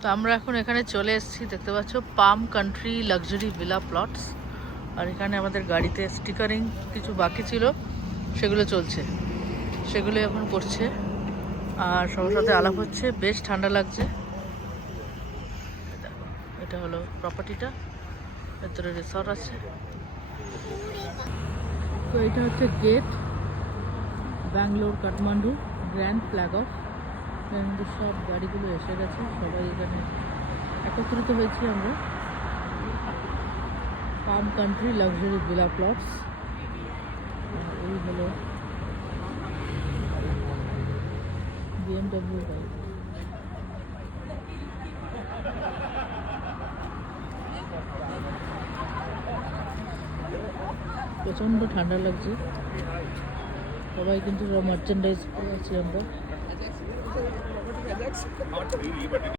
তো আমরা এখন এখানে চলে এসেছি, দেখতে পাচ্ছ পাম কান্ট্রি লাক্সারি ভিলা প্লটস। আর এখানে আমাদের গাড়িতে স্টিকারিং কিছু বাকি ছিল, সেগুলো চলছে, সেগুলো এখন করছে। আর সবার সাথে আলাপ হচ্ছে, বেশ ঠান্ডা লাগছে। এটা হলো প্রপার্টিটা, ভেতরে রিসর্ট আছে। তো এটা হচ্ছে gate, Bangalore Kathmandu grand flag off. কিন্তু সব গাড়িগুলো এসে গেছে, সবাই এখানে একত্রিত হয়েছি আমরা। পাম কান্ট্রি লাক্সারি ভিলা প্লটস, এই হলো BMW গাড়ি। প্রচণ্ড ঠান্ডা লাগছে, সবাই কিন্তু সব মার্চেন্ডাইজ করে আছি আমরা।